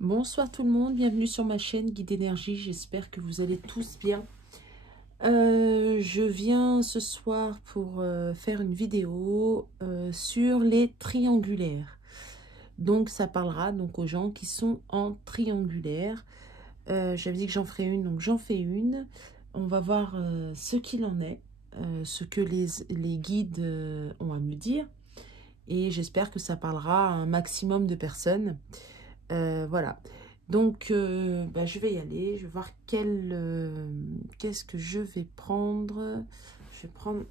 Bonsoir tout le monde, bienvenue sur ma chaîne Guide Énergie, j'espère que vous allez tous bien. Je viens ce soir pour faire une vidéo sur les triangulaires. Donc ça parlera donc aux gens qui sont en triangulaire. J'avais dit que j'en ferais une, donc j'en fais une. On va voir ce qu'il en est, ce que les guides ont à me dire. Et j'espère que ça parlera à un maximum de personnes. Voilà, donc je vais y aller, je vais voir qu'est-ce que je vais prendre. Je vais prendre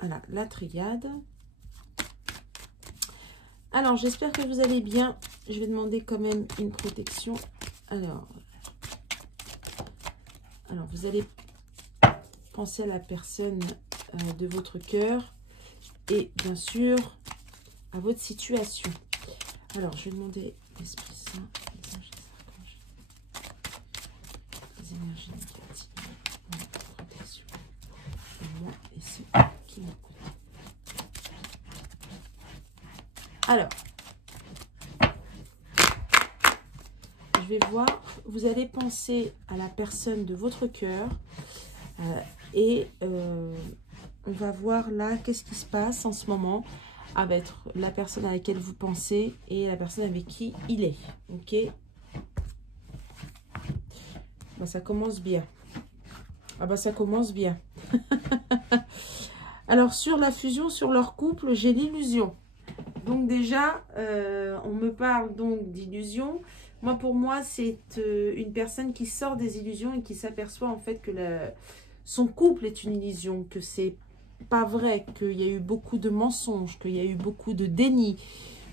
voilà, la triade. Alors, j'espère que vous allez bien. Je vais demander quand même une protection. Alors vous allez penser à la personne de votre cœur et bien sûr à votre situation. Alors, je vais demander l'Esprit Saint, les anges, les archanges, les énergies négatives, la protection pour moi et ceux qui m'écoutent. Alors, je vais voir, vous allez penser à la personne de votre cœur et on va voir là qu'est-ce qui se passe en ce moment avec la personne à laquelle vous pensez et la personne avec qui il est. Ok, bah, ça commence bien. Ah bah ça commence bien. Alors sur la fusion, sur leur couple, j'ai l'illusion. Donc déjà, on me parle donc d'illusion. Moi, pour moi, c'est une personne qui sort des illusions et qui s'aperçoit en fait que son couple est une illusion, que c'est pas vrai, qu'il y a eu beaucoup de mensonges, qu'il y a eu beaucoup de déni,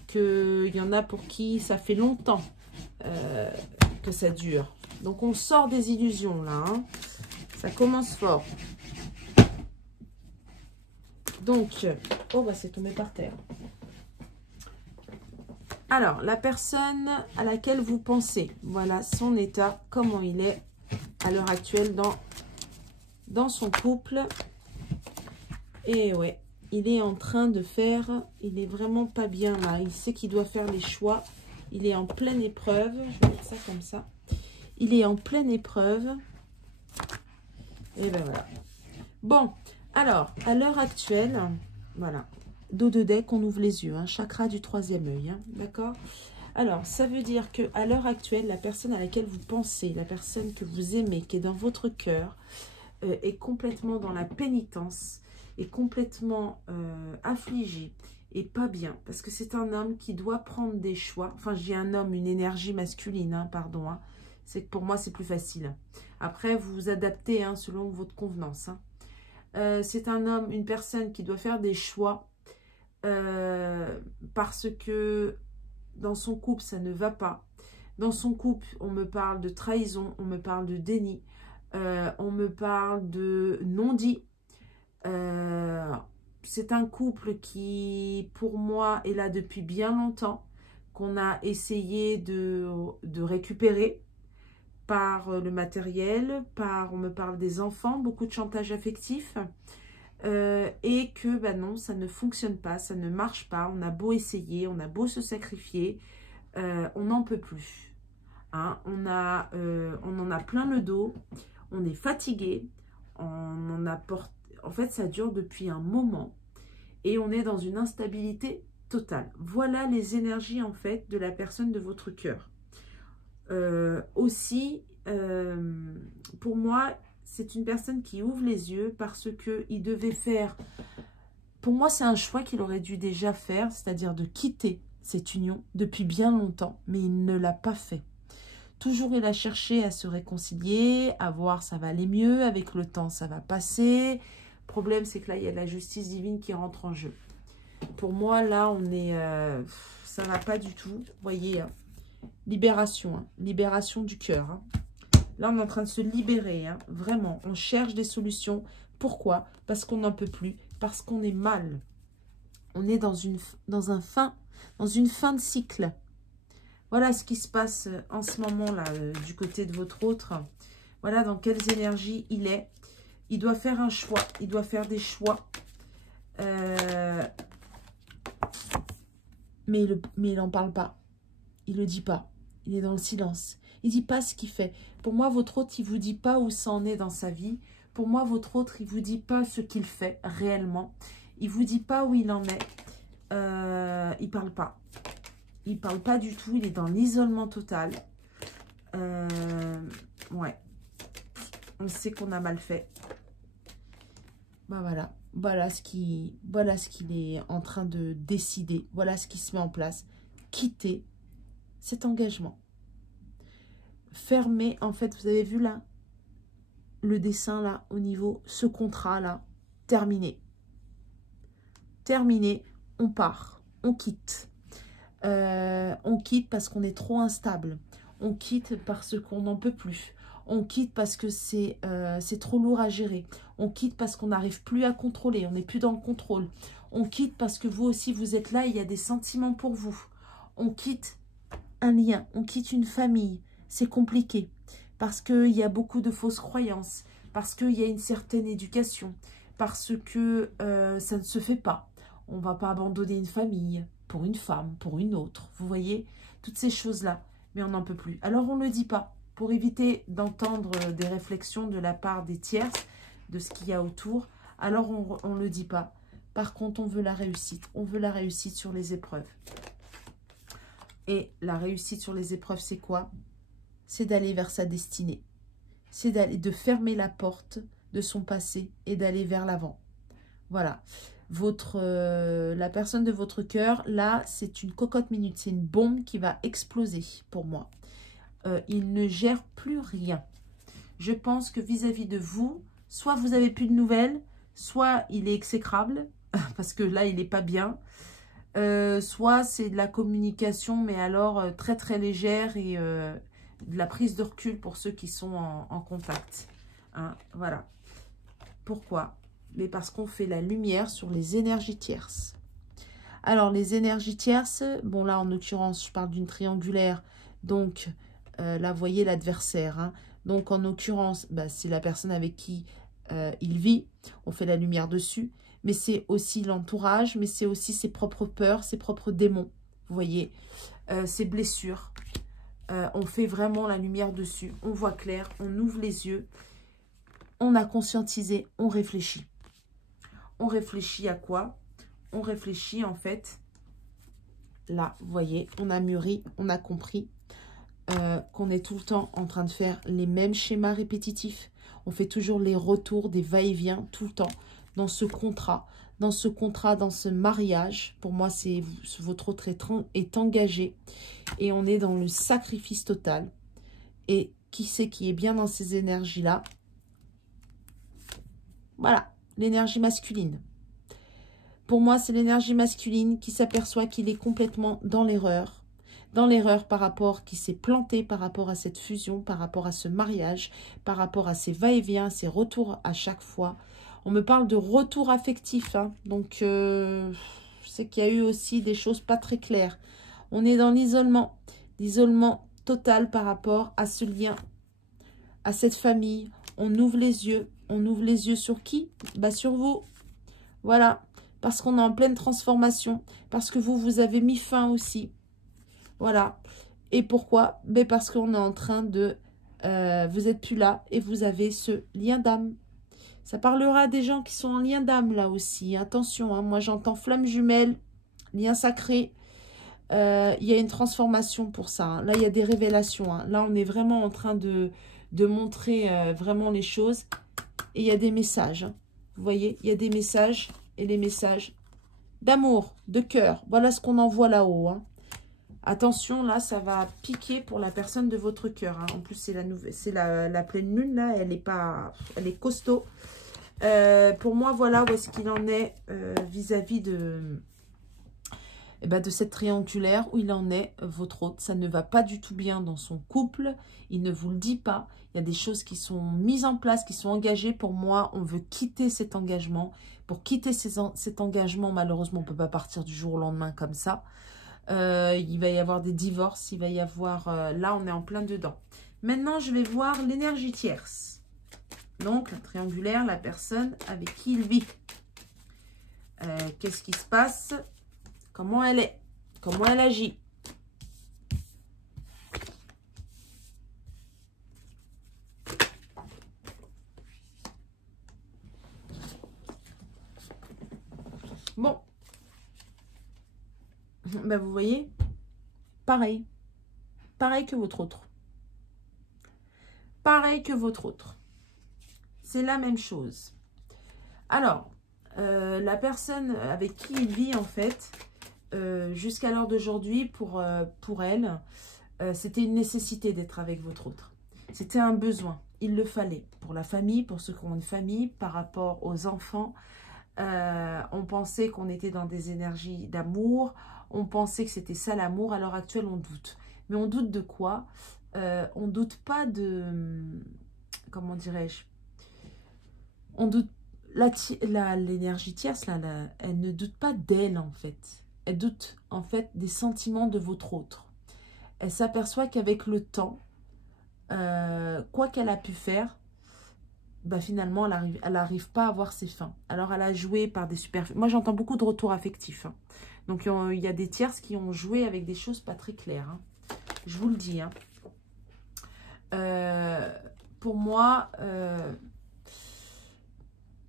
qu'il y en a pour qui ça fait longtemps que ça dure. Donc on sort des illusions là, hein. Ça commence fort. Donc, oh bah c'est tombé par terre. Alors, la personne à laquelle vous pensez, voilà son état, comment il est à l'heure actuelle dans son couple. Et ouais, il est en train de faire, il est vraiment pas bien là. Il sait qu'il doit faire les choix. Il est en pleine épreuve. Je vais mettre ça comme ça. Il est en pleine épreuve. Et ben voilà. Bon, alors, à l'heure actuelle, voilà. Dos de deck, on ouvre les yeux. Hein, chakra du troisième œil. Hein, d'accord? Alors, ça veut dire qu'à l'heure actuelle, la personne à laquelle vous pensez, la personne que vous aimez, qui est dans votre cœur, est complètement dans la pénitence, est complètement affligé et pas bien, parce que c'est un homme qui doit prendre des choix. Enfin, j'ai un homme, une énergie masculine, hein, pardon. Hein. C'est que pour moi, c'est plus facile. Après, vous vous adaptez hein, selon votre convenance. Hein. C'est un homme, une personne qui doit faire des choix parce que dans son couple, ça ne va pas. Dans son couple, on me parle de trahison, on me parle de déni, on me parle de non-dit. C'est un couple qui, pour moi, est là depuis bien longtemps, qu'on a essayé de récupérer par le matériel, on me parle des enfants, beaucoup de chantage affectif, et que bah non, ça ne fonctionne pas, ça ne marche pas, on a beau essayer, on a beau se sacrifier, on n'en peut plus. Hein, on en a plein le dos, on est fatigué, on en a porté. En fait, ça dure depuis un moment et on est dans une instabilité totale. Voilà les énergies, en fait, de la personne de votre cœur. Aussi, pour moi, c'est une personne qui ouvre les yeux parce qu'il devait faire... Pour moi, c'est un choix qu'il aurait dû déjà faire, c'est-à-dire de quitter cette union depuis bien longtemps, mais il ne l'a pas fait. Toujours, il a cherché à se réconcilier, à voir ça va aller mieux, avec le temps, ça va passer. Le problème, c'est que là, il y a la justice divine qui rentre en jeu. Pour moi, là, on est... ça va pas du tout. Vous voyez, hein, libération, hein, libération du cœur. Hein. Là, on est en train de se libérer, hein, vraiment. On cherche des solutions. Pourquoi? Parce qu'on n'en peut plus, parce qu'on est mal. On est dans une fin de cycle. Voilà ce qui se passe en ce moment-là, du côté de votre autre. Voilà dans quelles énergies il est. Il doit faire un choix. Il doit faire des choix. Mais il n'en parle pas. il le dit pas. Il est dans le silence. Il dit pas ce qu'il fait. Pour moi, votre autre, il vous dit pas où ça en est dans sa vie. Pour moi, votre autre, il vous dit pas ce qu'il fait réellement. Il vous dit pas où il en est. Il parle pas. Il parle pas du tout. Il est dans l'isolement total. Ouais. On sait qu'on a mal fait. Bah voilà. Voilà ce qu'il est en train de décider. Voilà ce qui se met en place. Quitter cet engagement. Fermer, en fait, vous avez vu là, le dessin là, au niveau, ce contrat là, terminé. Terminé, on part, on quitte. On quitte parce qu'on est trop instable. On quitte parce qu'on n'en peut plus. On quitte parce que c'est trop lourd à gérer. On quitte parce qu'on n'arrive plus à contrôler. On n'est plus dans le contrôle. On quitte parce que vous aussi, vous êtes là et il y a des sentiments pour vous. On quitte un lien. On quitte une famille. C'est compliqué. Parce qu'il y a beaucoup de fausses croyances. Parce qu'il y a une certaine éducation. Parce que ça ne se fait pas. On ne va pas abandonner une famille pour une femme, pour une autre. Vous voyez, toutes ces choses-là. Mais on n'en peut plus. Alors, on ne le dit pas. Pour éviter d'entendre des réflexions de la part des tierces, de ce qu'il y a autour, alors on ne le dit pas. Par contre, on veut la réussite. On veut la réussite sur les épreuves. Et la réussite sur les épreuves, c'est quoi? C'est d'aller vers sa destinée. C'est de fermer la porte de son passé et d'aller vers l'avant. Voilà. La personne de votre cœur, là, c'est une cocotte minute. C'est une bombe qui va exploser pour moi. Il ne gère plus rien. Je pense que vis-à-vis de vous, soit vous n'avez plus de nouvelles, soit il est exécrable, parce que là, il n'est pas bien. Soit c'est de la communication, mais alors très très légère et de la prise de recul pour ceux qui sont en contact. Hein, voilà. Pourquoi? Mais parce qu'on fait la lumière sur les énergies tierces. Alors, les énergies tierces, bon là, en l'occurrence, je parle d'une triangulaire, donc là, vous voyez l'adversaire. Hein. Donc, en l'occurrence, bah, c'est la personne avec qui il vit. On fait la lumière dessus. Mais c'est aussi l'entourage, mais c'est aussi ses propres peurs, ses propres démons. Vous voyez, ses blessures. On fait vraiment la lumière dessus. On voit clair, on ouvre les yeux. On a conscientisé, on réfléchit. On réfléchit à quoi? On réfléchit en fait, là, vous voyez, on a mûri, on a compris qu'on est tout le temps en train de faire les mêmes schémas répétitifs. On fait toujours les retours, des va-et-vient tout le temps dans ce contrat, dans ce mariage. Pour moi, c'est votre autre est engagé et on est dans le sacrifice total. Et qui c'est qui est bien dans ces énergies-là? Voilà, l'énergie masculine. Pour moi, c'est l'énergie masculine qui s'aperçoit qu'il est complètement dans l'erreur. Dans l'erreur par rapport, qui s'est planté par rapport à cette fusion, par rapport à ce mariage, par rapport à ces va-et-vient, ces retours à chaque fois. On me parle de retour affectif, hein. Donc je sais qu'il y a eu aussi des choses pas très claires. On est dans l'isolement total par rapport à ce lien, à cette famille. On ouvre les yeux sur qui? Bah sur vous. Voilà, parce qu'on est en pleine transformation, parce que vous avez mis fin aussi. Voilà. Et pourquoi? Ben parce qu'on est en train de... vous n'êtes plus là et vous avez ce lien d'âme. Ça parlera des gens qui sont en lien d'âme là aussi. Attention, hein, moi j'entends flamme jumelle, lien sacré. Il y a une transformation pour ça. Hein. Là, il y a des révélations. Hein. Là, on est vraiment en train de montrer vraiment les choses. Et il y a des messages. Hein. Vous voyez, il y a des messages et les messages d'amour, de cœur. Voilà ce qu'on envoie là-haut. Hein. Attention, là, ça va piquer pour la personne de votre cœur. Hein. En plus, c'est la pleine lune, là. Elle est costaud. Pour moi, voilà où est-ce qu'il en est vis-à-vis de cette triangulaire, où il en est, votre hôte. Ça ne va pas du tout bien dans son couple. Il ne vous le dit pas. Il y a des choses qui sont mises en place, qui sont engagées. Pour moi, on veut quitter cet engagement. Pour quitter cet engagement, malheureusement, on ne peut pas partir du jour au lendemain comme ça. Il va y avoir des divorces, il va y avoir... là, on est en plein dedans. Maintenant, je vais voir l'énergie tierce. Donc, la triangulaire, la personne avec qui il vit. Qu'est-ce qui se passe? Comment elle est? Comment elle agit? Ben, vous voyez, pareil. Pareil que votre autre. Pareil que votre autre. C'est la même chose. Alors, la personne avec qui il vit, en fait, jusqu'à l'heure d'aujourd'hui, pour elle, c'était une nécessité d'être avec votre autre. C'était un besoin. Il le fallait. Pour la famille, pour ceux qui ont une famille, par rapport aux enfants. On pensait qu'on était dans des énergies d'amour. On pensait que c'était ça l'amour. À l'heure actuelle, on doute. Mais on doute de quoi? On doute pas de... Comment dirais-je? On doute... L'énergie tierce, là, elle ne doute pas d'elle, en fait. Elle doute, en fait, des sentiments de votre autre. Elle s'aperçoit qu'avec le temps, quoi qu'elle a pu faire, bah finalement, elle arrive pas à voir ses fins. Alors, elle a joué par des super... Moi, j'entends beaucoup de retours affectifs. Hein. Donc, il y a des tierces qui ont joué avec des choses pas très claires. Hein. Je vous le dis. Hein. Pour moi,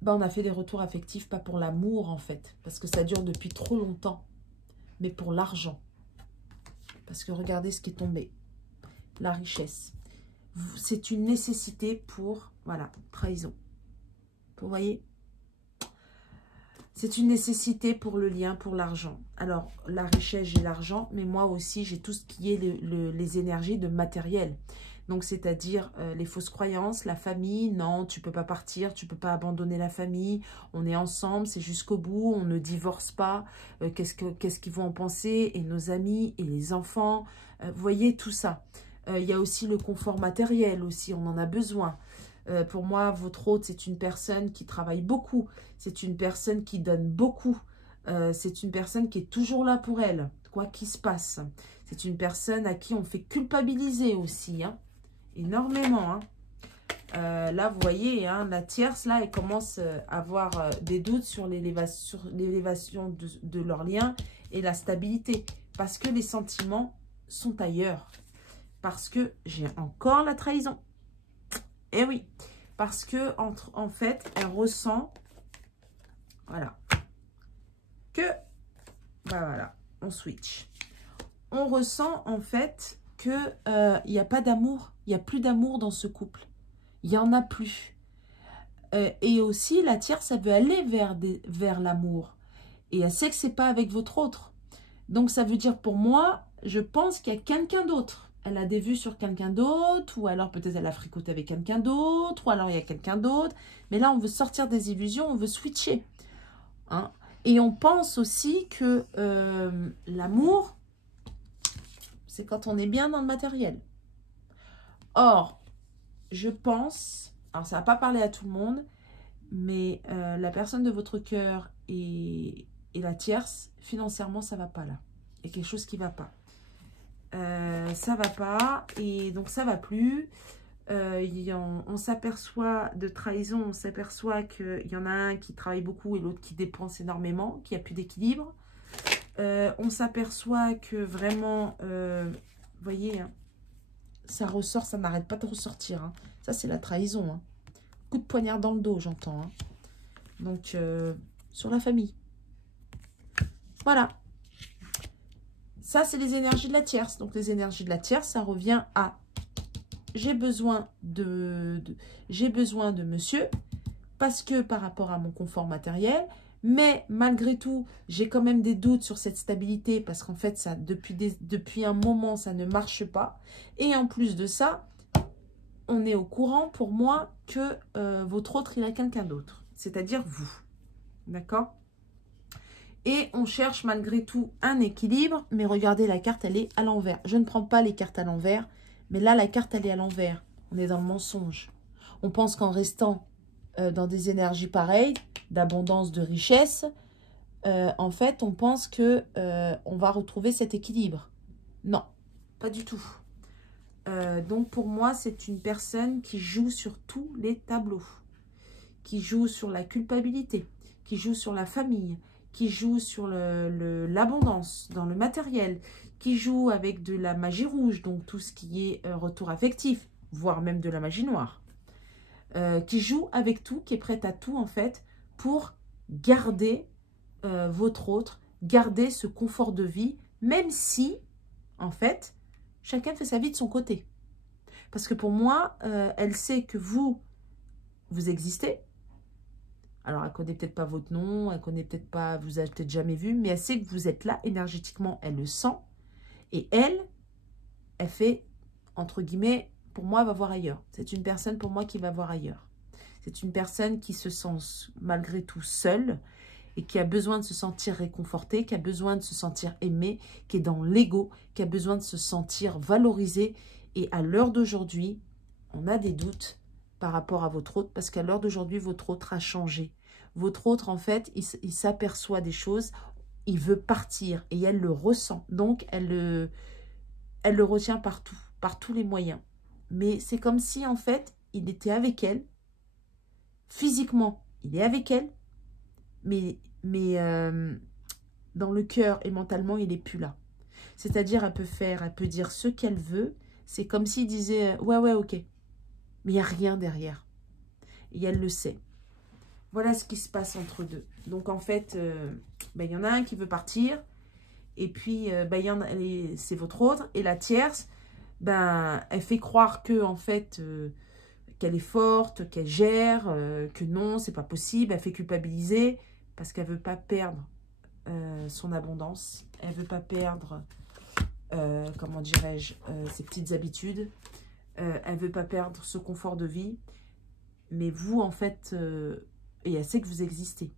bah, on a fait des retours affectifs, pas pour l'amour, en fait. Parce que ça dure depuis trop longtemps. Mais pour l'argent. Parce que regardez ce qui est tombé. La richesse. C'est une nécessité pour... Voilà, trahison. Vous voyez? C'est une nécessité pour le lien, pour l'argent. Alors, la richesse, j'ai l'argent, mais moi aussi, j'ai tout ce qui est les énergies de matériel. Donc, c'est-à-dire les fausses croyances, la famille. Non, tu peux pas partir, tu peux pas abandonner la famille. On est ensemble, c'est jusqu'au bout, on ne divorce pas. Qu'est-ce qu'ils vont en penser? Et nos amis, et les enfants. Vous voyez, tout ça. Il y a aussi le confort matériel aussi, on en a besoin. Pour moi, votre hôte, c'est une personne qui travaille beaucoup. C'est une personne qui donne beaucoup. C'est une personne qui est toujours là pour elle, quoi qu'il se passe. C'est une personne à qui on fait culpabiliser aussi, hein, énormément. Hein. Là, vous voyez, hein, la tierce, là, elle commence à avoir des doutes sur l'élévation de leur lien et la stabilité. Parce que les sentiments sont ailleurs. Parce que j'ai encore la trahison. Eh oui, parce que en fait, elle ressent, voilà, que, bah voilà, on switch. On ressent en fait que il n'y a pas d'amour, il n'y a plus d'amour dans ce couple. Il n'y en a plus. Et aussi, la tierce, elle veut aller vers l'amour. Et elle sait que c'est pas avec votre autre. Donc, ça veut dire pour moi, je pense qu'il y a quelqu'un d'autre. Elle a des vues sur quelqu'un d'autre, ou alors peut-être elle a fricoté avec quelqu'un d'autre, ou alors il y a quelqu'un d'autre. Mais là, on veut sortir des illusions, on veut switcher. Hein. Et on pense aussi que l'amour, c'est quand on est bien dans le matériel. Or, je pense, alors ça va pas parler à tout le monde, mais la personne de votre cœur et la tierce, financièrement, ça va pas là. Il y a quelque chose qui va pas. Ça va pas et donc ça va plus. On s'aperçoit de trahison, on s'aperçoit qu'il y en a un qui travaille beaucoup et l'autre qui dépense énormément, qui a plus d'équilibre. On s'aperçoit que vraiment, vous voyez, hein, ça ressort, ça n'arrête pas de ressortir. Hein. Ça, c'est la trahison. Hein. Coup de poignard dans le dos, j'entends. Hein. Donc, sur la famille. Voilà. Ça, c'est les énergies de la tierce. Donc, les énergies de la tierce, ça revient à j'ai besoin de monsieur parce que par rapport à mon confort matériel, mais malgré tout, j'ai quand même des doutes sur cette stabilité parce qu'en fait, ça depuis un moment, ça ne marche pas. Et en plus de ça, on est au courant pour moi que votre autre, il a quelqu'un d'autre, c'est-à-dire vous. D'accord ? Et on cherche malgré tout un équilibre, mais regardez, la carte, elle est à l'envers. Je ne prends pas les cartes à l'envers, mais là, la carte, elle est à l'envers. On est dans le mensonge. On pense qu'en restant dans des énergies pareilles, d'abondance, de richesse, en fait, on pense que on va retrouver cet équilibre. Non, pas du tout. Donc, pour moi, c'est une personne qui joue sur tous les tableaux, qui joue sur la culpabilité, qui joue sur la famille, qui joue sur l'abondance dans le matériel, qui joue avec de la magie rouge, donc tout ce qui est retour affectif, voire même de la magie noire, qui joue avec tout, qui est prête à tout en fait, pour garder votre autre, garder ce confort de vie, Même si, en fait, chacun fait sa vie de son côté. Parce que pour moi, elle sait que vous existez. Alors, elle ne connaît peut-être pas votre nom, elle ne connaît peut-être pas, vous avez peut-être jamais vu, mais elle sait que vous êtes là énergétiquement, elle le sent. Et elle fait, entre guillemets, pour moi, elle va voir ailleurs. C'est une personne pour moi qui va voir ailleurs. C'est une personne qui se sent malgré tout seule et qui a besoin de se sentir réconfortée, qui a besoin de se sentir aimée, qui est dans l'ego, qui a besoin de se sentir valorisée. Et à l'heure d'aujourd'hui, on a des doutes par rapport à votre autre, parce qu'à l'heure d'aujourd'hui, votre autre a changé. Votre autre, en fait, il s'aperçoit des choses, il veut partir et elle le ressent. Donc, elle le retient partout, par tous les moyens. Mais c'est comme si, en fait, il était avec elle. Physiquement, il est avec elle. Mais dans le cœur et mentalement, il n'est plus là. C'est-à-dire, elle peut dire ce qu'elle veut. C'est comme s'il disait, ouais, ok. Mais il n'y a rien derrière. Et elle le sait. Voilà ce qui se passe entre deux. Donc, en fait, il y en a un qui veut partir. Et puis, c'est votre autre. Et la tierce, elle fait croire que, en fait, qu'elle est forte, qu'elle gère, que non, c'est pas possible. Elle fait culpabiliser parce qu'elle veut pas perdre son abondance. Elle veut pas perdre, comment dirais-je, ses petites habitudes. Elle veut pas perdre ce confort de vie. Mais vous, en fait, et elle sait que vous existez.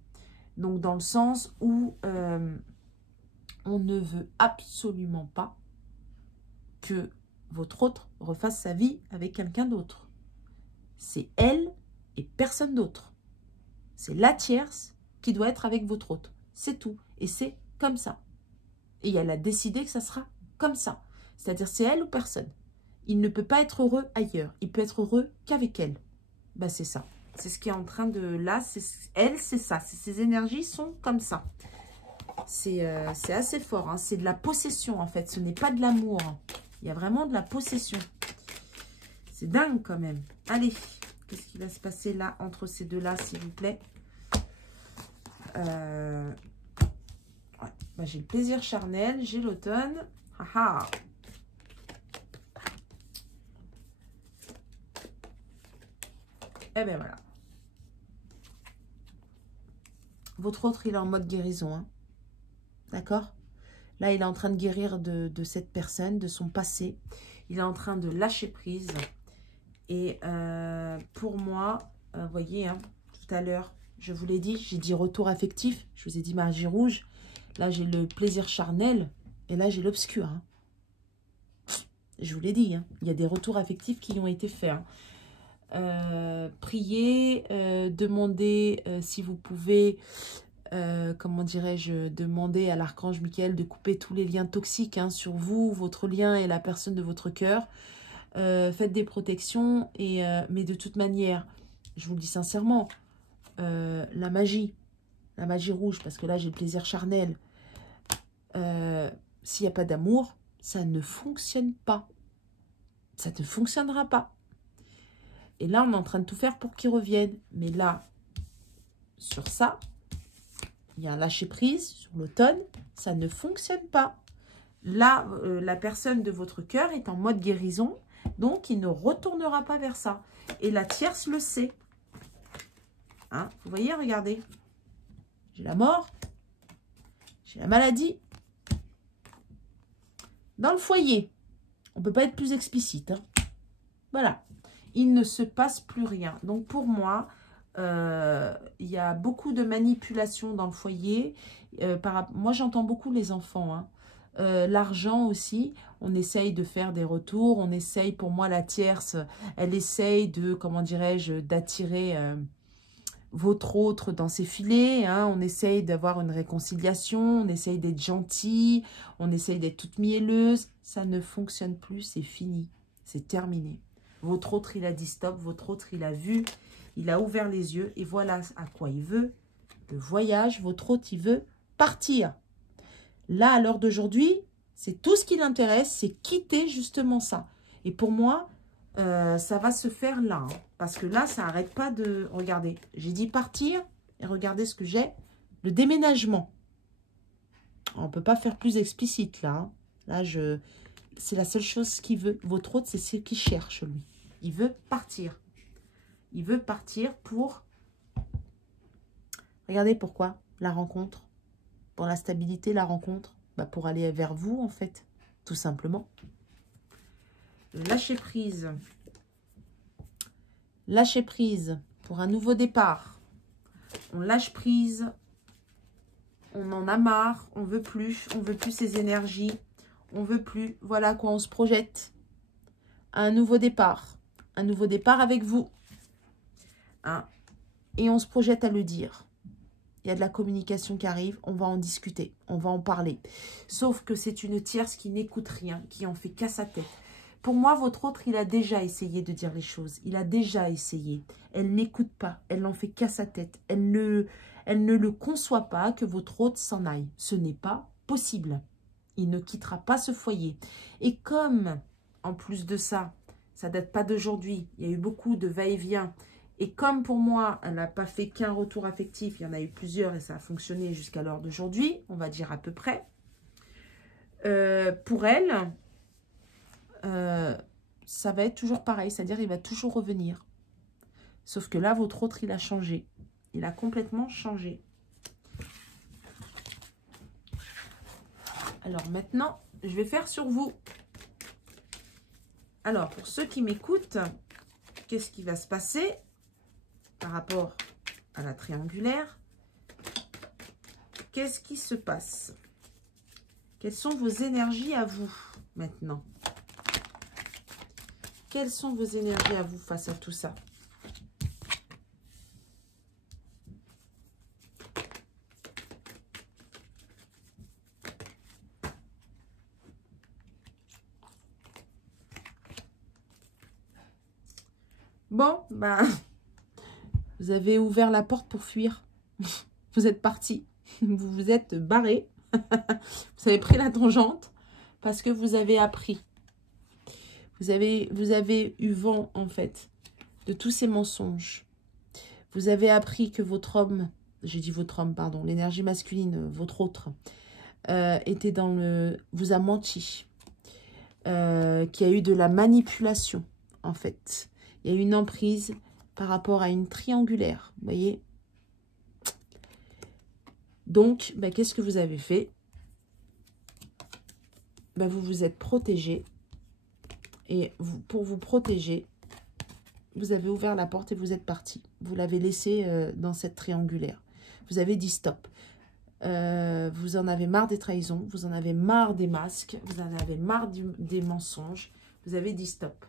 Donc, dans le sens où on ne veut absolument pas que votre autre refasse sa vie avec quelqu'un d'autre. C'est elle et personne d'autre. C'est la tierce qui doit être avec votre autre. C'est tout. Et c'est comme ça. Et elle a décidé que ça sera comme ça. C'est-à-dire, c'est elle ou personne. Il ne peut pas être heureux ailleurs. Il peut être heureux qu'avec elle. C'est ça. C'est ce qui est en train de... Là, elle, c'est ça. Ses énergies sont comme ça. C'est assez fort. Hein. C'est de la possession, en fait. Ce n'est pas de l'amour. Il y a vraiment de la possession. C'est dingue, quand même. Allez, qu'est-ce qui va se passer là, entre ces deux-là, s'il vous plaît? J'ai le plaisir charnel. J'ai l'automne. Haha. Eh bien, voilà. Votre autre, il est en mode guérison. Hein. D'accord? Là, il est en train de guérir de cette personne, de son passé. Il est en train de lâcher prise. Et pour moi, vous voyez, hein, tout à l'heure, je vous l'ai dit, j'ai dit retour affectif. Je vous ai dit magie rouge. Là, j'ai le plaisir charnel. Et là, j'ai l'obscur. Hein. Je vous l'ai dit, hein, il y a des retours affectifs qui ont été faits. Hein. Priez, demandez si vous pouvez, comment dirais-je, demander à l'archange Michael de couper tous les liens toxiques hein, sur vous, votre lien et la personne de votre cœur. Faites des protections, mais de toute manière, je vous le dis sincèrement, la magie rouge, parce que là j'ai le plaisir charnel, s'il n'y a pas d'amour, ça ne fonctionne pas. Ça ne fonctionnera pas. Et là, on est en train de tout faire pour qu'ils reviennent. Mais là, sur ça, il y a un lâcher-prise sur l'automne. Ça ne fonctionne pas. Là, la personne de votre cœur est en mode guérison. Donc, il ne retournera pas vers ça. Et la tierce le sait. Hein, vous voyez, regardez. J'ai la mort. J'ai la maladie. Dans le foyer. On ne peut pas être plus explicite. Hein. Voilà. Il ne se passe plus rien. Donc, pour moi, il y a beaucoup de manipulation dans le foyer. Moi, j'entends beaucoup les enfants. Hein. L'argent aussi, on essaye de faire des retours. On essaye, pour moi, la tierce, elle essaye de, comment dirais-je, d'attirer votre autre dans ses filets. Hein. On essaye d'avoir une réconciliation. On essaye d'être gentil. On essaye d'être toute mielleuse. Ça ne fonctionne plus. C'est fini. C'est terminé. Votre autre, il a dit stop. Votre autre, il a vu. Il a ouvert les yeux. Et voilà à quoi il veut. Le voyage. Votre autre, il veut partir. Là, à l'heure d'aujourd'hui, c'est tout ce qui l'intéresse. C'est quitter justement ça. Et pour moi, ça va se faire là. Hein, parce que là, ça n'arrête pas de... Regardez, j'ai dit partir. Et regardez ce que j'ai. Le déménagement. On ne peut pas faire plus explicite, là. Hein. Là, c'est la seule chose qu'il veut. Votre autre, c'est ce qu'il cherche, lui. Il veut partir. Il veut partir pour... Regardez pourquoi. La rencontre. Pour la stabilité, la rencontre. Bah, pour aller vers vous, en fait. Tout simplement. Lâcher prise. Lâcher prise pour un nouveau départ. On lâche prise. On en a marre. On veut plus. On veut plus ces énergies. On veut plus. Voilà quoi, on se projette. Un nouveau départ. Un nouveau départ avec vous. Hein? Et on se projette à le dire. Il y a de la communication qui arrive. On va en discuter. On va en parler. Sauf que c'est une tierce qui n'écoute rien. Qui en fait qu'à sa tête. Pour moi, votre autre, il a déjà essayé de dire les choses. Il a déjà essayé. Elle n'écoute pas. Elle n'en fait qu'à sa tête. Elle ne le conçoit pas que votre autre s'en aille. Ce n'est pas possible. Il ne quittera pas ce foyer. Et comme, en plus de ça, ça date pas d'aujourd'hui, il y a eu beaucoup de va-et-vient. Et comme pour moi, elle n'a pas fait qu'un retour affectif, il y en a eu plusieurs et ça a fonctionné jusqu'à l'heure d'aujourd'hui, on va dire à peu près. Pour elle, ça va être toujours pareil, c'est-à-dire il va toujours revenir. Sauf que là, votre autre, il a changé. Il a complètement changé. Alors maintenant, je vais faire sur vous. Alors, pour ceux qui m'écoutent, qu'est-ce qui va se passer par rapport à la triangulaire? Qu'est-ce qui se passe? Quelles sont vos énergies à vous maintenant? Quelles sont vos énergies à vous face à tout ça? Bon, ben, vous avez ouvert la porte pour fuir. Vous êtes parti. Vous vous êtes barré. Vous avez pris la tangente parce que vous avez appris. Vous avez eu vent, en fait, de tous ces mensonges. Vous avez appris que votre homme, j'ai dit votre homme, pardon, l'énergie masculine, votre autre, était dans le... vous a menti. Qu'il y a eu de la manipulation, en fait. Il y a eu une emprise par rapport à une triangulaire, vous voyez. Donc, ben, qu'est-ce que vous avez fait? Ben, vous vous êtes protégé. Et vous, pour vous protéger, vous avez ouvert la porte et vous êtes parti. Vous l'avez laissé dans cette triangulaire. Vous avez dit stop. Vous en avez marre des trahisons. Vous en avez marre des masques. Vous en avez marre des mensonges. Vous avez dit stop.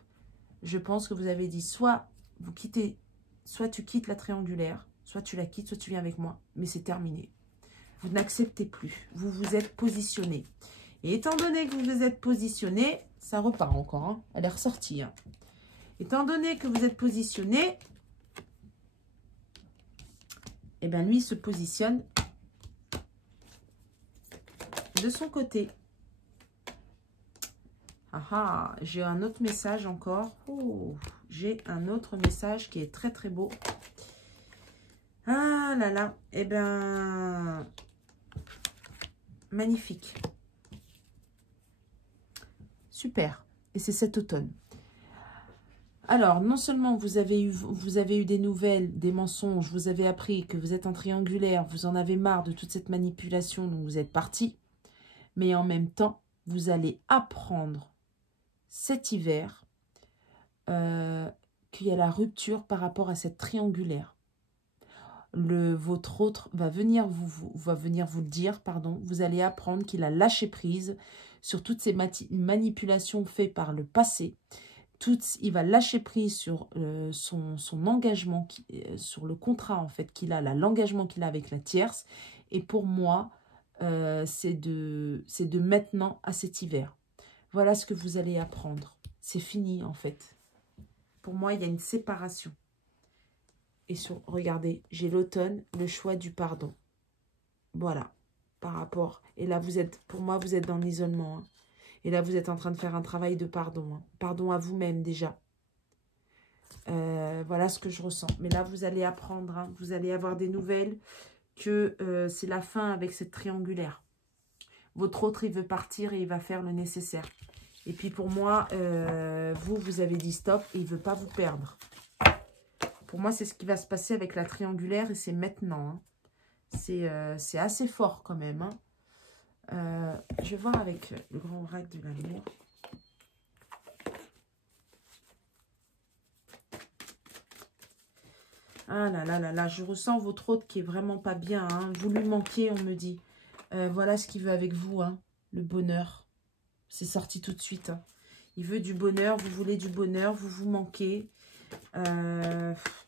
Je pense que vous avez dit soit vous quittez, soit tu quittes la triangulaire, soit tu la quittes, soit tu viens avec moi. Mais c'est terminé. Vous n'acceptez plus. Vous vous êtes positionné. Et étant donné que vous vous êtes positionné, ça repart encore. Hein. Elle est ressortie. Hein. Étant donné que vous êtes positionné, eh bien lui se positionne de son côté. Ah ah, j'ai un autre message encore. Oh, j'ai un autre message qui est très très beau. Ah là là, eh bien, magnifique. Super. Et c'est cet automne. Alors, non seulement vous avez eu des nouvelles, des mensonges, vous avez appris que vous êtes en triangulaire, vous en avez marre de toute cette manipulation, donc vous êtes parti. Mais en même temps, vous allez apprendre cet hiver qu'il y a la rupture par rapport à cette triangulaire. Votre autre va venir vous le dire, pardon. Vous allez apprendre qu'il a lâché prise sur toutes ces manipulations faites par le passé. Il va lâcher prise sur son engagement, sur le contrat en fait qu'il a, l'engagement qu'il a avec la tierce. Et pour moi, c'est de maintenant à cet hiver. Voilà ce que vous allez apprendre. C'est fini en fait. Pour moi, il y a une séparation. Et regardez, j'ai l'automne, le choix du pardon. Voilà, par rapport. Et là, pour moi, vous êtes dans l'isolement. Hein. Et là, vous êtes en train de faire un travail de pardon. Hein. Pardon à vous-même déjà. Voilà ce que je ressens. Mais là, vous allez apprendre. Hein. Vous allez avoir des nouvelles que c'est la fin avec cette triangulaire. Votre autre, il veut partir et il va faire le nécessaire. Et puis pour moi, vous avez dit stop et il ne veut pas vous perdre. Pour moi, c'est ce qui va se passer avec la triangulaire et c'est maintenant. Hein. C'est assez fort quand même. Hein. Je vais voir avec le grand oracle de l'amour. Ah là là là là, je ressens votre autre qui est vraiment pas bien. Hein. Vous lui manquez, on me dit. Voilà ce qu'il veut avec vous, hein. Le bonheur. C'est sorti tout de suite. Hein. Il veut du bonheur, vous voulez du bonheur, vous vous manquez.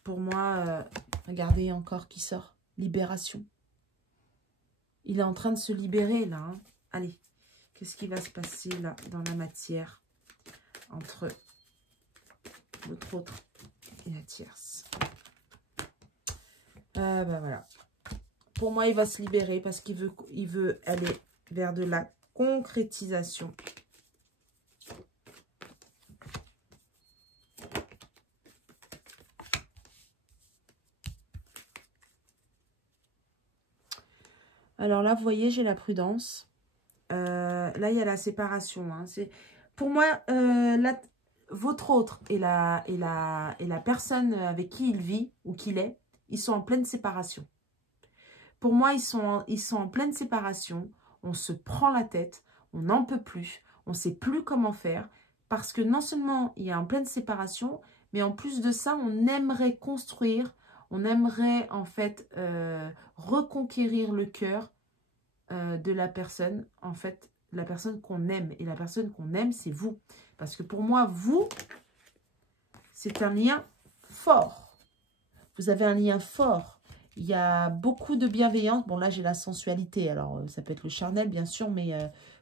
Pour moi, regardez encore qui sort. Libération. Il est en train de se libérer là. Hein. Allez, qu'est-ce qui va se passer là dans la matière entre votre autre et la tierce? Voilà. Pour moi, il va se libérer parce qu'il veut aller vers de la concrétisation. Alors là, vous voyez, j'ai la prudence. Là, il y a la séparation. Hein. Pour moi, votre autre et la personne avec qui il vit ou qu'il est, ils sont en pleine séparation. Pour moi, ils sont en pleine séparation. On se prend la tête, on n'en peut plus, on ne sait plus comment faire. Parce que non seulement il y a en pleine séparation, mais en plus de ça, on aimerait construire, on aimerait en fait reconquérir le cœur de la personne, en fait, la personne qu'on aime. Et la personne qu'on aime, c'est vous. Parce que pour moi, vous, c'est un lien fort. Vous avez un lien fort. Il y a beaucoup de bienveillance. Bon, là, j'ai la sensualité. Alors, ça peut être le charnel, bien sûr, mais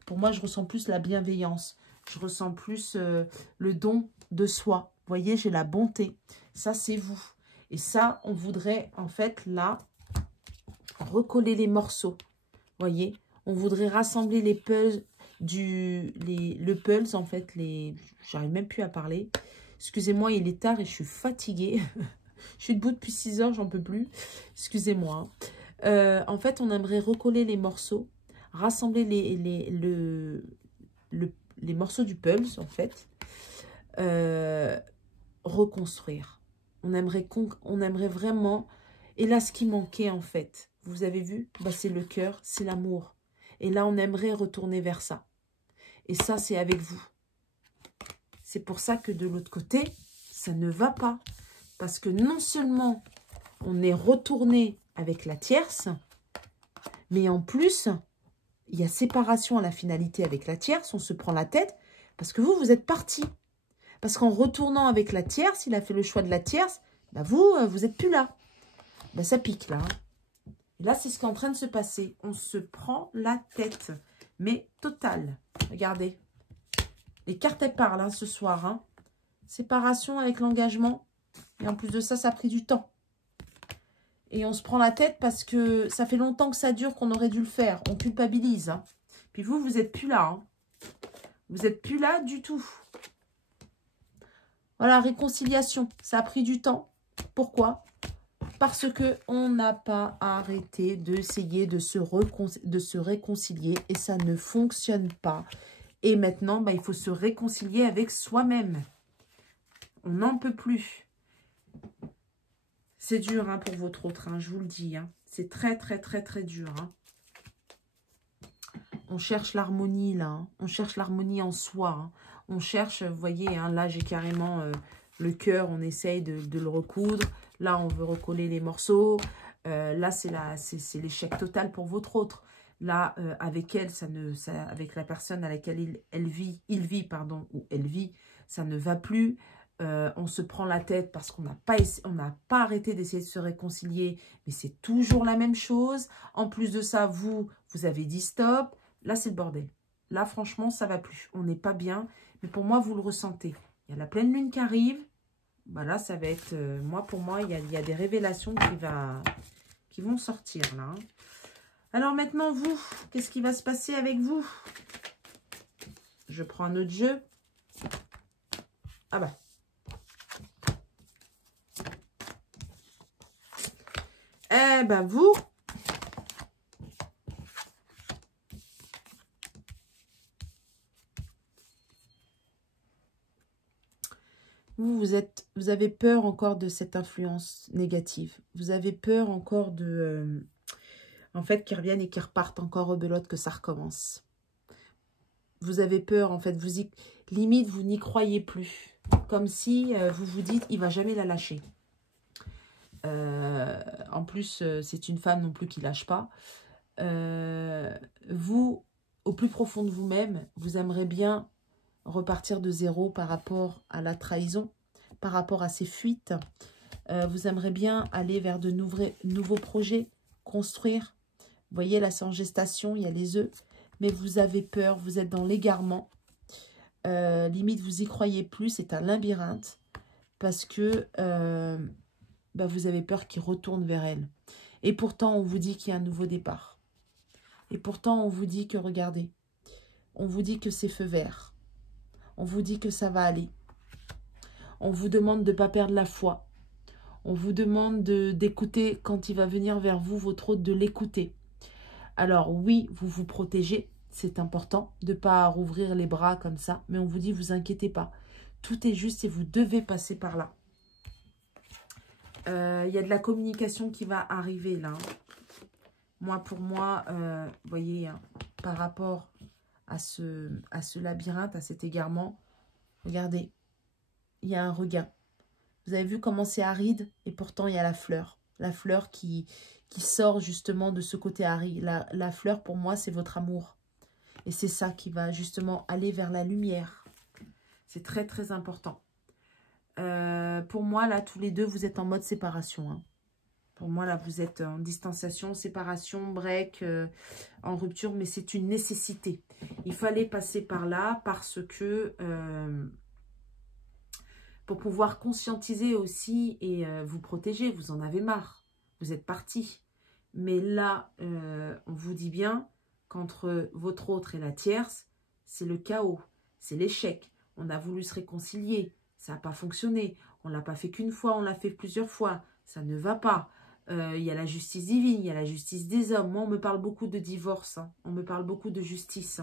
pour moi, je ressens plus la bienveillance. Je ressens plus le don de soi. Vous voyez, j'ai la bonté. Ça, c'est vous. Et ça, on voudrait, en fait, là, recoller les morceaux. Vous voyez, on voudrait rassembler les puzzles, le puzzle, en fait, j'arrive même plus à parler. Excusez-moi, il est tard et je suis fatiguée. Je suis debout depuis 6 heures, j'en peux plus. Excusez-moi. En fait, on aimerait recoller les morceaux, rassembler les morceaux du puzzle, en fait. Reconstruire. On aimerait vraiment... Et là, ce qui manquait, en fait, vous avez vu, bah, c'est le cœur, c'est l'amour. Et là, on aimerait retourner vers ça. Et ça, c'est avec vous. C'est pour ça que de l'autre côté, ça ne va pas. Parce que non seulement on est retourné avec la tierce, mais en plus, il y a séparation à la finalité avec la tierce. On se prend la tête parce que vous êtes parti. Parce qu'en retournant avec la tierce, il a fait le choix de la tierce, bah vous n'êtes plus là. Bah ça pique là. Hein. Et là, c'est ce qui est en train de se passer. On se prend la tête. Mais totale. Regardez. Les cartes, elles parlent hein, ce soir. Hein. Séparation avec l'engagement. Et en plus de ça, ça a pris du temps. Et on se prend la tête parce que ça fait longtemps que ça dure qu'on aurait dû le faire. On culpabilise. Hein. Puis vous n'êtes plus là. Hein. Vous n'êtes plus là du tout. Voilà, réconciliation. Ça a pris du temps. Pourquoi? Parce qu'on n'a pas arrêté d'essayer de se réconcilier. Et ça ne fonctionne pas. Et maintenant, bah, il faut se réconcilier avec soi-même. On n'en peut plus. C'est dur hein, pour votre autre, hein, je vous le dis. Hein. C'est très, très, très, très dur. Hein. On cherche l'harmonie, là. Hein. On cherche l'harmonie en soi. Hein. On cherche, vous voyez, hein, là, j'ai carrément le cœur. On essaye de le recoudre. Là, on veut recoller les morceaux. Là, c'est l'échec total pour votre autre. Là, avec elle, avec la personne à laquelle il vit, ça ne va plus. On se prend la tête parce qu'on n'a pas arrêté d'essayer de se réconcilier, mais c'est toujours la même chose. En plus de ça, vous avez dit stop. Là, c'est le bordel. Là, franchement, ça va plus. On n'est pas bien. Mais pour moi, vous le ressentez. Il y a la pleine lune qui arrive. Bah là, ça va être... pour moi, il y a des révélations qui vont sortir, là. Hein. Alors maintenant, vous, qu'est-ce qui va se passer avec vous? Je prends un autre jeu. Ah bah. Eh ben, vous... vous avez peur encore de cette influence négative. Vous avez peur encore de... en fait, qu'ils reviennent et qu'ils repartent encore rebelote, que ça recommence. Vous avez peur, en fait. Limite, vous n'y croyez plus. Comme si vous vous dites, il ne va jamais la lâcher. En plus, c'est une femme non plus qui ne lâche pas. Vous, au plus profond de vous-même, vous aimeriez bien repartir de zéro par rapport à la trahison, par rapport à ces fuites. Vous aimeriez bien aller vers de nouveaux projets, construire. Vous voyez, là, c'est en gestation, il y a les œufs. Mais vous avez peur, vous êtes dans l'égarement. Limite, vous y croyez plus, c'est un labyrinthe. Parce que vous avez peur qu'il retourne vers elle. Et pourtant, on vous dit qu'il y a un nouveau départ. Et pourtant, on vous dit que, regardez, on vous dit que c'est feu vert. On vous dit que ça va aller. On vous demande de ne pas perdre la foi. On vous demande d'écouter quand il va venir vers vous, votre hôte, de l'écouter. Alors oui, vous vous protégez, c'est important de ne pas rouvrir les bras comme ça. Mais on vous dit, vous inquiétez pas. Tout est juste et vous devez passer par là. Il y a de la communication qui va arriver là. Moi, pour moi, vous voyez, hein, par rapport à ce labyrinthe, à cet égarement, regardez, il y a un regain. Vous avez vu comment c'est aride et pourtant il y a la fleur. La fleur qui sort justement de ce côté aride. La fleur, pour moi, c'est votre amour. Et c'est ça qui va justement aller vers la lumière. C'est très, très important. Pour moi, là, tous les deux, vous êtes en mode séparation. Hein. Pour moi, là, vous êtes en distanciation, séparation, break, en rupture, mais c'est une nécessité. Il fallait passer par là parce que... pour pouvoir conscientiser aussi et vous protéger, vous en avez marre. Vous êtes parti. Mais là, on vous dit bien qu'entre votre autre et la tierce, c'est le chaos, c'est l'échec. On a voulu se réconcilier, ça n'a pas fonctionné. On ne l'a pas fait qu'une fois, on l'a fait plusieurs fois. Ça ne va pas. Il y a la justice divine, il y a la justice des hommes. Moi, on me parle beaucoup de divorce. Hein. On me parle beaucoup de justice.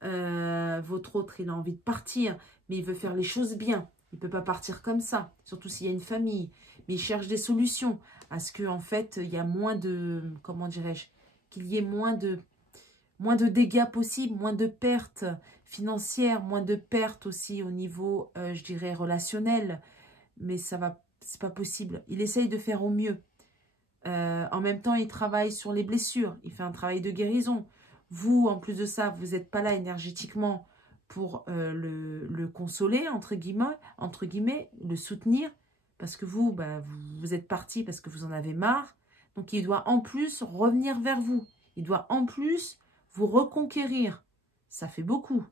Votre autre, il a envie de partir, mais il veut faire les choses bien. Il ne peut pas partir comme ça, surtout s'il y a une famille. Mais il cherche des solutions à ce qu'en fait, il y a moins de... Comment dirais-je? Qu'il y ait moins de dégâts possibles, moins de pertes financières, moins de pertes aussi au niveau, je dirais, relationnel. Mais ça va, c'est pas possible. Il essaye de faire au mieux. En même temps, il travaille sur les blessures. Il fait un travail de guérison. Vous, en plus de ça, vous n'êtes pas là énergétiquement pour le consoler, entre guillemets, le soutenir. Parce que vous, vous êtes parti parce que vous en avez marre. Donc, il doit en plus revenir vers vous. Il doit en plus vous reconquérir. Ça fait beaucoup.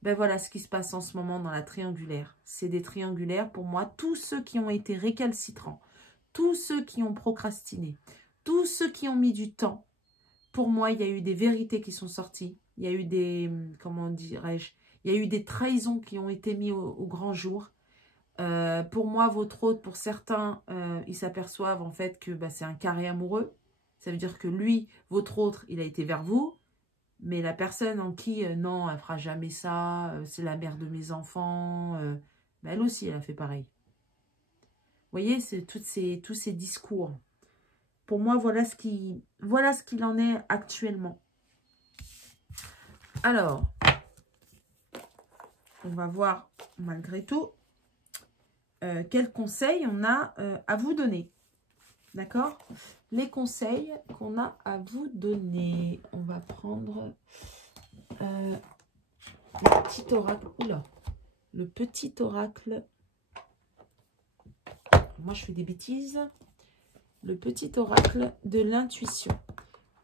Ben voilà ce qui se passe en ce moment dans la triangulaire. C'est des triangulaires, pour moi, tous ceux qui ont été récalcitrants, tous ceux qui ont procrastiné, tous ceux qui ont mis du temps. Pour moi, il y a eu des vérités qui sont sorties. Il y a eu des, comment dirais-je, il y a eu des trahisons qui ont été mises au grand jour. Pour moi, votre hôte, pour certains, ils s'aperçoivent en fait que c'est un carré amoureux. Ça veut dire que lui, votre autre, il a été vers vous. Mais la personne en qui, non, elle fera jamais ça, c'est la mère de mes enfants, elle aussi, elle a fait pareil. Vous voyez, c'est tous ces discours. Pour moi, voilà ce qu'il en est actuellement. Alors, on va voir malgré tout quels conseils on a à vous donner. D'accord? Les conseils qu'on a à vous donner. On va prendre le petit oracle. Oula, le petit oracle. Moi, je fais des bêtises. Le petit oracle de l'intuition.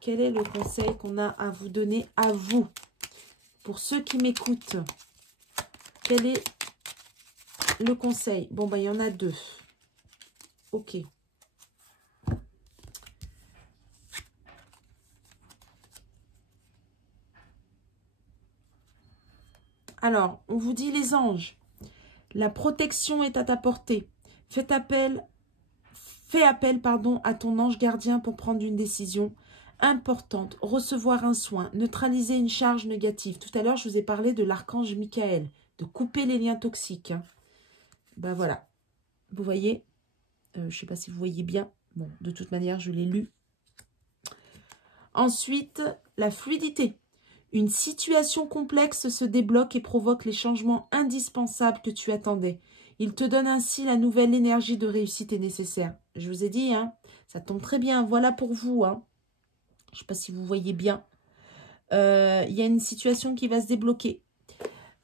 Quel est le conseil qu'on a à vous donner à vous? Pour ceux qui m'écoutent, quel est le conseil? Bon, il y en a deux. Ok. Alors, on vous dit les anges. La protection est à ta portée. Fais appel, à ton ange gardien pour prendre une décision importante. Recevoir un soin. Neutraliser une charge négative. Tout à l'heure, je vous ai parlé de l'archange Michael. De couper les liens toxiques. Hein. Ben voilà. Vous voyez, je ne sais pas si vous voyez bien. Bon, de toute manière, je l'ai lu. Ensuite, la fluidité. Une situation complexe se débloque et provoque les changements indispensables que tu attendais. Il te donne ainsi la nouvelle énergie de réussite nécessaire. Je vous ai dit, hein, ça tombe très bien. Voilà pour vous. Hein. Je ne sais pas si vous voyez bien. Il y a une situation qui va se débloquer.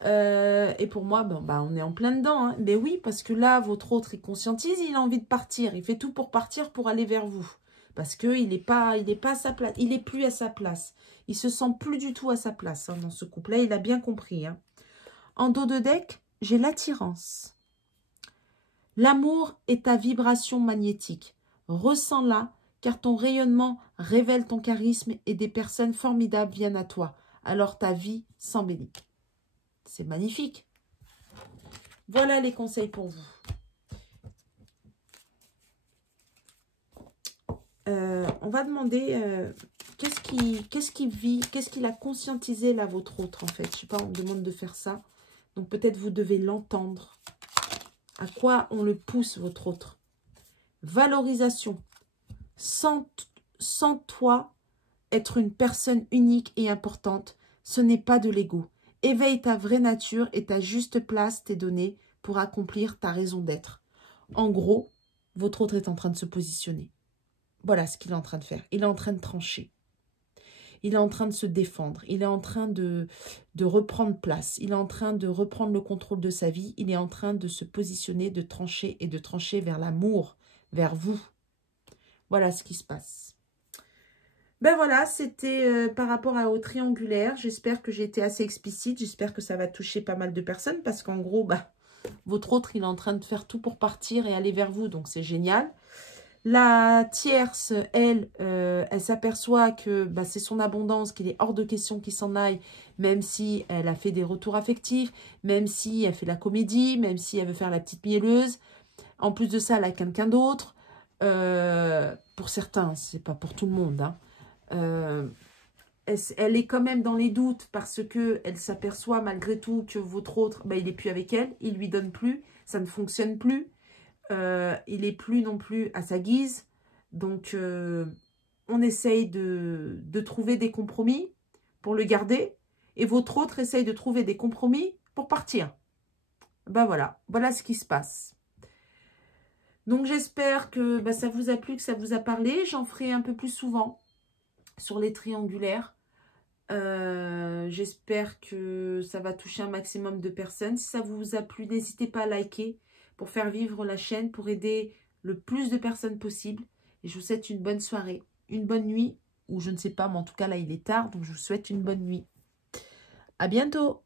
Et pour moi, bon, bah, on est en plein dedans. Hein. Mais oui, parce que là, votre autre, il conscientise, il a envie de partir. Il fait tout pour partir, pour aller vers vous. Parce qu'il n'est pas à sa place. Il n'est plus à sa place. Il se sent plus du tout à sa place hein, dans ce couple-là. Il a bien compris. Hein. En dos de deck, j'ai l'attirance. L'amour est ta vibration magnétique. Ressens-la, car ton rayonnement révèle ton charisme et des personnes formidables viennent à toi. Alors ta vie s'embellit. C'est magnifique. Voilà les conseils pour vous. On va demander qu'est-ce qu'il a conscientisé là, votre autre, en fait. Je sais pas, on me demande de faire ça. Donc peut-être vous devez l'entendre. À quoi on le pousse, votre autre? Valorisation. Sans toi être une personne unique et importante, ce n'est pas de l'ego. Éveille ta vraie nature et ta juste place t'est donnée pour accomplir ta raison d'être. En gros, votre autre est en train de se positionner. Voilà ce qu'il est en train de faire. Il est en train de trancher. Il est en train de se défendre. Il est en train de reprendre place. Il est en train de reprendre le contrôle de sa vie. Il est en train de se positionner, de trancher et de trancher vers l'amour, vers vous. Voilà ce qui se passe. Ben voilà, c'était par rapport au triangulaire. J'espère que j'ai été assez explicite. J'espère que ça va toucher pas mal de personnes parce qu'en gros, bah, votre autre, il est en train de faire tout pour partir et aller vers vous. Donc, c'est génial. La tierce, elle s'aperçoit que bah, c'est son abondance, qu'il est hors de question qu'il s'en aille, même si elle a fait des retours affectifs, même si elle fait la comédie, même si elle veut faire la petite mielleuse. En plus de ça, elle a quelqu'un d'autre. Pour certains, c'est pas pour tout le monde. Hein. Elle est quand même dans les doutes parce qu'elle s'aperçoit malgré tout que votre autre, bah, il n'est plus avec elle, il ne lui donne plus, ça ne fonctionne plus. Il n'est plus non plus à sa guise. Donc, on essaye de trouver des compromis pour le garder. Et votre autre essaye de trouver des compromis pour partir. Ben voilà, voilà ce qui se passe. Donc, j'espère que bah, ça vous a plu, que ça vous a parlé. J'en ferai un peu plus souvent sur les triangulaires. J'espère que ça va toucher un maximum de personnes. Si ça vous a plu, n'hésitez pas à liker pour faire vivre la chaîne, pour aider le plus de personnes possible. Et je vous souhaite une bonne soirée, une bonne nuit, ou je ne sais pas, mais en tout cas là il est tard, donc je vous souhaite une bonne nuit. À bientôt!